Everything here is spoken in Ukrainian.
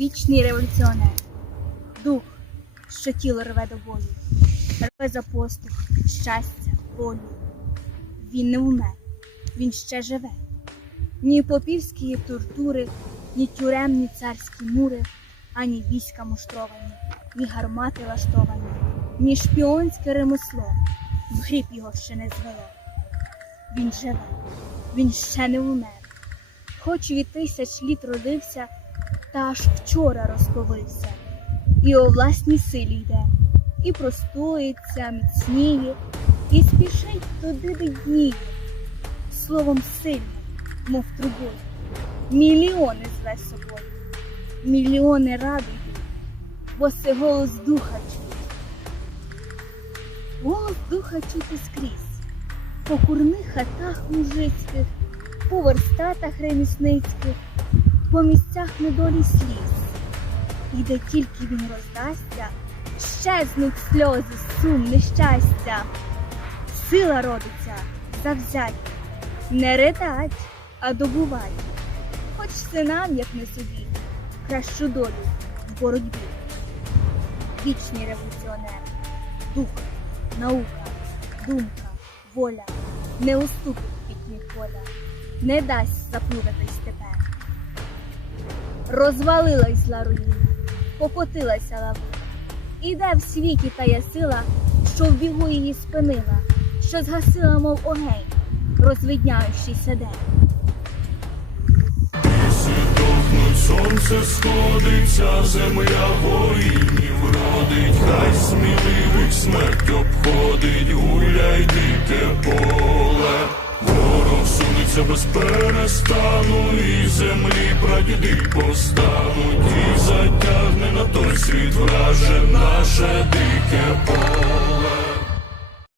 вічний революціонер, дух, що тіло рве до бою, рве за поступ, щастя, волю. Він не умер, він ще живе. Ні попівські тортури, ні тюремні царські мури, ані війська муштровані, ні гармати лаштовані, ні шпіонське ремесло в гріб його ще не звело. Він живе, він ще не умер. Хоч від тисяч літ родився, та аж вчора розповився, і о власній силі йде, і простоїться, міцніє, і спішить туди, де дніє, словом сильним, мов трубою. Мільйони зве собою, мільйони радують, бо це голос духа чує. Голос духа чути скрізь, по курних хатах мужицьких, по верстатах ремісницьких, по місцях недолі сліз. І де тільки він роздасться, щезнуть сльози, сум, нещастя. Сила родиться завзять, не ридать, а добувать. Хоч синам, як не собі, кращу долю в боротьбі. Вічний революціонер, дух, наука, думка, воля не уступить пітні поля, не дасть заплутатись. Розвалилась зла руїна, покотилася лавина. Іде в світі тая сила, що в бігу її спинила, що згасила, мов огень, розвидняючийся день. Сонце сходиться, земля воїнів родить, хай сміливих смерть обходить, гуляй дике поле. Без перестану, і землі прадіди повстануть, і затягне на той світ враже наше дике поле.